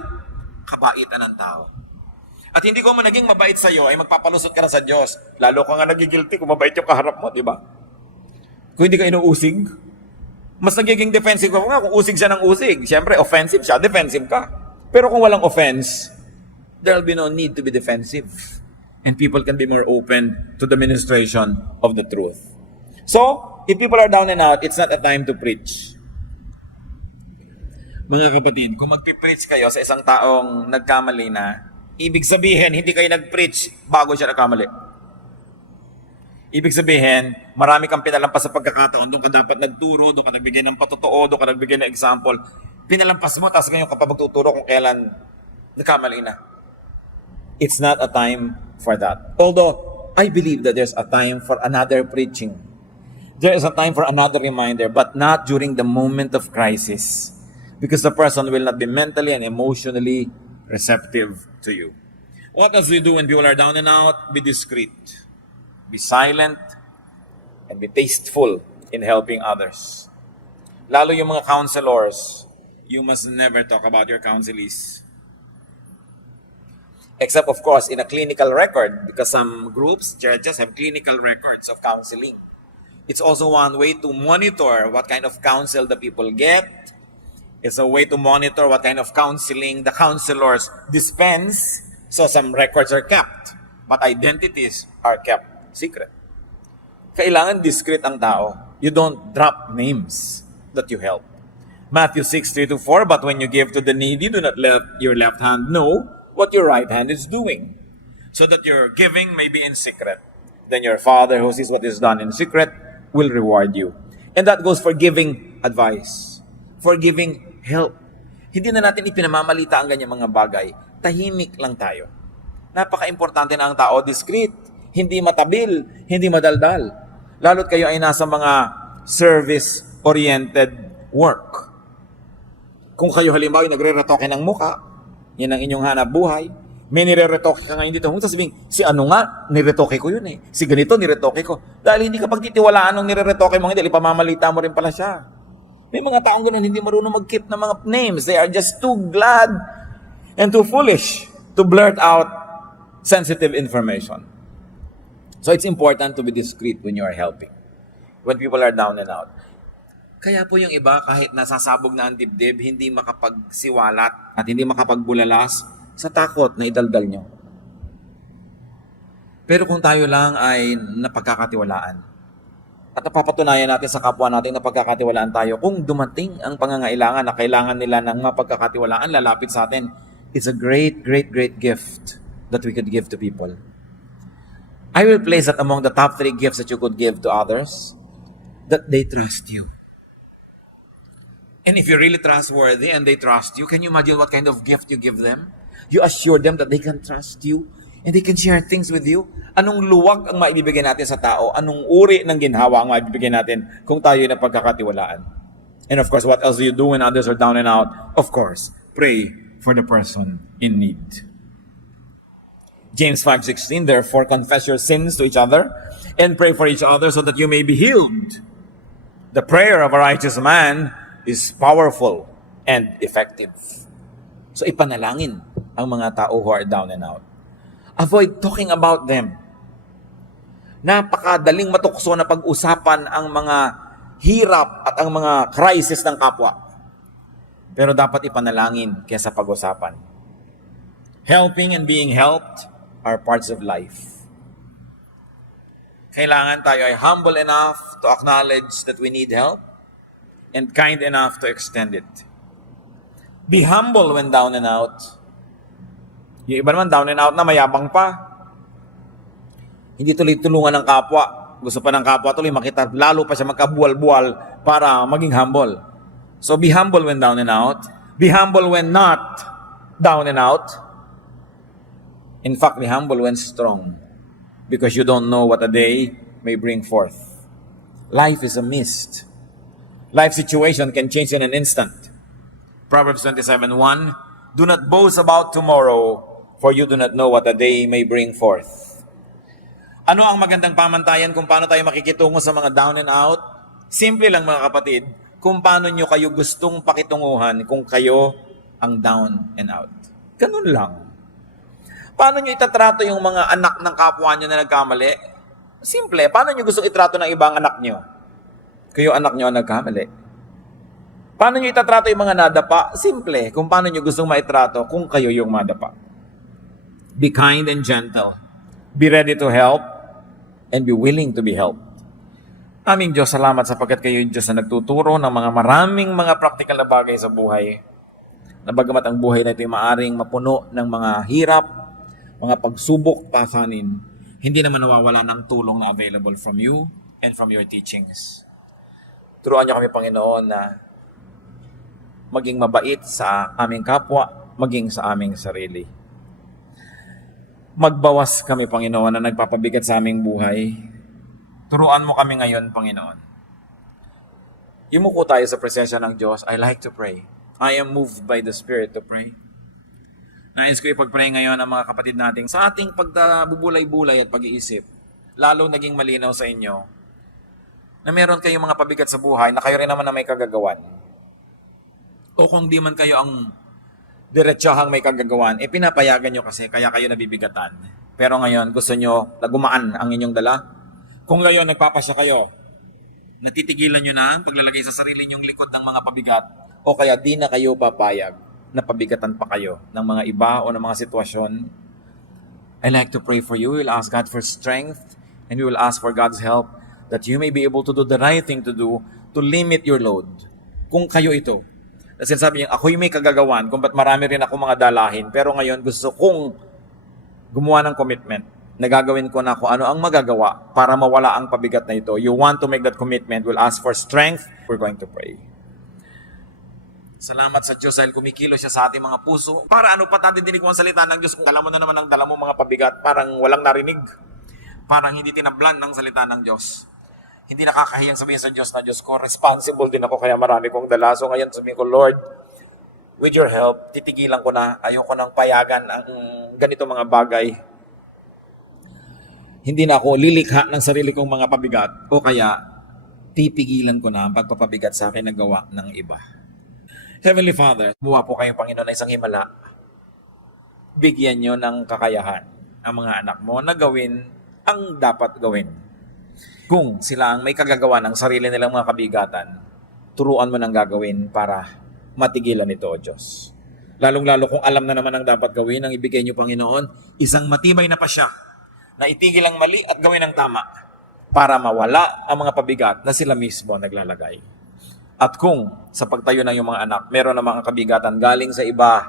kabaitan ng tao. At hindi ko man naging mabait sa'yo, ay magpapalusot ka na sa Diyos. Lalo ka nga nagigilty kung mabait yung kaharap mo, di ba? Kung hindi ka inuusig, mas nagiging defensive ka nga kung usig siya ng usig. Siyempre, offensive siya, defensive ka. Pero kung walang offense, there'll be no need to be defensive. And people can be more open to the ministration of the truth. So, if people are down and out, it's not a time to preach. Mga kapatid, kung magpipreach kayo sa isang taong nagkamali na, ibig sabihin, hindi kayo nag-preach bago siya nagkamali. Ibig sabihin, marami kang pinalampas sa pagkakataon, doon ka dapat nagturo, doon ka nagbigay ng patotoo, doon ka nagbigay ng example. Pinalampas mo, tapos ngayon ka pa magtuturo kung kailan nagkamali na. It's not a time for that. Although, I believe that there's a time for another preaching. There is a time for another reminder, but not during the moment of crisis. Because the person will not be mentally and emotionally receptive to you. What does we do when people are down and out? Be discreet. Be silent. And be tasteful in helping others. Lalo yung mga counselors, you must never talk about your counselees. Except, of course, in a clinical record, because some groups, churches, have clinical records of counseling. It's also one way to monitor what kind of counsel the people get. It's a way to monitor what kind of counseling the counselors dispense. So some records are kept, but identities are kept secret. Kailangan discreet ang tao. You don't drop names that you help. Matthew 6:3-4, but when you give to the needy, do not let your left hand know what your right hand is doing, so that your giving may be in secret. Then your Father who sees what is done in secret will reward you. And that goes for giving advice, for giving help. Hindi na natin ipinamamalita ang ganyang mga bagay. Tahimik lang tayo. Napaka-importante na ang tao, discreet, hindi matabil, hindi madaldal. Lalo't kayo ay nasa mga service-oriented work. Kung kayo halimbawa ay nagre-retoke ng muka, yan ang inyong hanap buhay. May nire-retoke ka ngayon dito. Kung sasabihin, si ano nga, niretoke ko yun eh. Si ganito, niretoke ko. Dahil hindi ka pagtitiwalaan ng nire-retoke mo, hindi, ipamamalita mo rin pala siya. May mga taong ganun, hindi marunong mag-keep ng mga names. They are just too glad and too foolish to blurt out sensitive information. So it's important to be discreet when you are helping. When people are down and out. Kaya po yung iba, kahit nasasabog na ang dibdib, hindi makapagsiwalat at hindi makapagbulalas sa takot na idaldal nyo. Pero kung tayo lang ay napagkakatiwalaan at napapatunayan natin sa kapwa natin na pagkakatiwalaan tayo, kung dumating ang pangangailangan na kailangan nila ng mapagkakatiwalaan, lalapit sa atin, it's a great, great, great gift that we could give to people. I will place that among the top 3 gifts that you could give to others, that they trust you. And if you're really trustworthy and they trust you, can you imagine what kind of gift you give them? You assure them that they can trust you and they can share things with you. Anong luwag ang maibibigay natin sa tao? Anong uri ng ginhawa ang maibibigay natin kung tayo na pagkakatiwalaan? And of course, what else do you do when others are down and out? Of course, pray for the person in need. James 5:16, therefore confess your sins to each other and pray for each other so that you may be healed. The prayer of a righteous man is powerful and effective. So ipanalangin ang mga tao who are down and out. Avoid talking about them. Napakadaling matukso na pag-usapan ang mga hirap at ang mga crisis ng kapwa. Pero dapat ipanalangin kaysa pag-usapan. Helping and being helped are parts of life. Kailangan tayo ay humble enough to acknowledge that we need help and kind enough to extend it. Be humble when down and out. Yung iba naman down and out na mayabang pa. Hindi tuloy tulungan ng kapwa. Gusto pa ng kapwa tuloy makita, lalo pa siya magkabuwal-buwal para maging humble. So be humble when down and out. Be humble when not down and out. In fact, be humble when strong, because you don't know what a day may bring forth. Life is a mist. Life situation can change in an instant. Proverbs 27:1, do not boast about tomorrow, for you do not know what a day may bring forth. Ano ang magandang pamantayan kung paano tayo makikitungo sa mga down and out? Simple lang mga kapatid, kung paano nyo kayo gustong pakitunguhan kung kayo ang down and out. Ganun lang. Paano nyo itatrato yung mga anak ng kapwa nyo na nagkamali? Simple. Paano nyo gustong itrato ng ibang anak nyo? Kayo anak nyo ang nagkamali. Paano nyo itatrato yung mga nadapa? Simple. Kung paano nyo gustong maitrato kung kayo yung madapa. Be kind and gentle. Be ready to help and be willing to be helped. Aming Diyos, salamat sapagkat kayo yung Diyos na nagtuturo ng mga maraming mga practical na bagay sa buhay. Na bagamat ang buhay na ito ay maaring mapuno ng mga hirap, mga pagsubok, pasanin, hindi naman nawawala ng tulong na available from you and from your teachings. Turuan niyo kami, Panginoon, na maging mabait sa aming kapwa, maging sa aming sarili. Magbawas kami, Panginoon, na nagpapabigat sa aming buhay. Turuan mo kami ngayon, Panginoon. Yumuko tayo sa presensya ng Diyos. I like to pray. I am moved by the Spirit to pray. Nais ko ipag-pray ngayon ang mga kapatid natin sa ating pagbubulay-bulay at pag-iisip, lalong naging malinaw sa inyo na meron kayong mga pabigat sa buhay na kayo rin naman na may kagagawan. O kung di man kayo ang diretsahang may kagagawan, pinapayagan nyo kasi kaya kayo nabibigatan. Pero ngayon, gusto nyo na gumaan ang inyong dala. Kung ngayon nagpapasya kayo, natitigilan nyo na ang paglalagay sa sarili nyong likod ng mga pabigat, o kaya di na kayo papayag na pabigatan pa kayo ng mga iba o ng mga sitwasyon. I like to pray for you. We will ask God for strength and we will ask for God's help that you may be able to do the right thing to do to limit your load. Kung kayo ito, kasi sabi niya, ako'y may kagagawan kung ba't marami rin ako mga dalahin, pero ngayon gusto kong gumawa ng commitment na gagawin ko na kung ano ang magagawa para mawala ang pabigat na ito. You want to make that commitment, we'll ask for strength. We're going to pray. Salamat sa Diyos dahil kumikilo siya sa ating mga puso. Para ano pa dinig mo ang salita ng Diyos kung alam mo na naman ang dala mo mga pabigat, parang walang narinig. Parang hindi tinablan ng salita ng Diyos. Hindi nakakahiyang sabihin sa Diyos na Diyos ko, responsible din ako kaya marami kong dala. So ngayon sabihin ko, Lord, with your help, titigilan ko na. Ayoko nang payagan ang ganito mga bagay. Hindi na ako lilikha ng sarili kong mga pabigat o kaya tipigilan ko na ang pagpapabigat sa akin na gawa ng iba. Heavenly Father, buwa po kayo, Panginoon, na isang himala. Bigyan nyo ng kakayahan ang mga anak mo na gawin ang dapat gawin. Kung sila ang may kagagawa ng sarili nilang mga kabigatan, turuan mo ng gagawin para matigilan ito, O Diyos. Lalong-lalo kung alam na naman ang dapat gawin, ang ibigay nyo, Panginoon, isang matibay na pasya na itigil ang mali at gawin ang tama para mawala ang mga pabigat na sila mismo naglalagay. At kung sa pagtayo ng iyong mga anak, meron na mga kabigatan galing sa iba,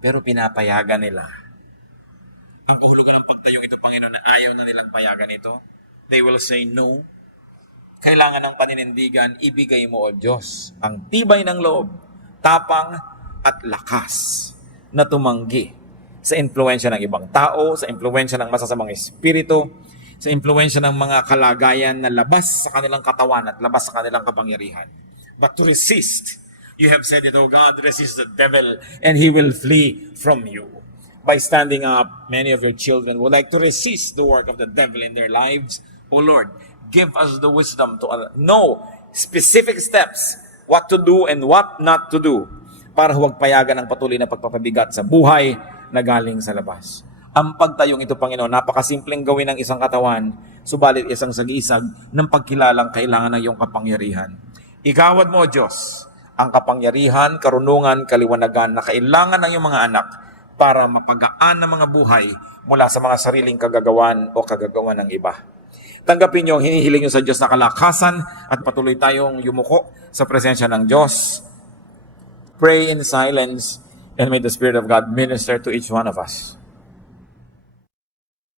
pero pinapayagan nila. Ang kahulugan ng pagtayong ito, Panginoon, na ayaw na nilang payagan ito, they will say no. Kailangan ng paninindigan, ibigay mo, O Diyos, ang tibay ng loob, tapang at lakas na tumanggi sa impluensya ng ibang tao, sa impluensya ng masasamang espiritu, sa impluensya ng mga kalagayan na labas sa kanilang katawan at labas sa kanilang kapangyarihan. But to resist, you have said it, O God, resist the devil and he will flee from you. By standing up, many of your children would like to resist the work of the devil in their lives. O Lord, give us the wisdom to know specific steps, what to do and what not to do, para huwag payagan ang patuloy na pagpapabigat sa buhay na galing sa labas. Ang pagtayong ito, Panginoon, napakasimpleng gawin ng isang katawan, subalit isang sagisag ng pagkilalang kailangan ng iyong kapangyarihan. Igawad mo, O Diyos, ang kapangyarihan, karunungan, kaliwanagan na kailangan ng iyong mga anak para mapagaan ng mga buhay mula sa mga sariling kagagawan o kagagawan ng iba. Tanggapin niyo ang hinihiling niyo sa Diyos na kalakasan at patuloy tayong yumuko sa presensya ng Diyos. Pray in silence and may the Spirit of God minister to each one of us.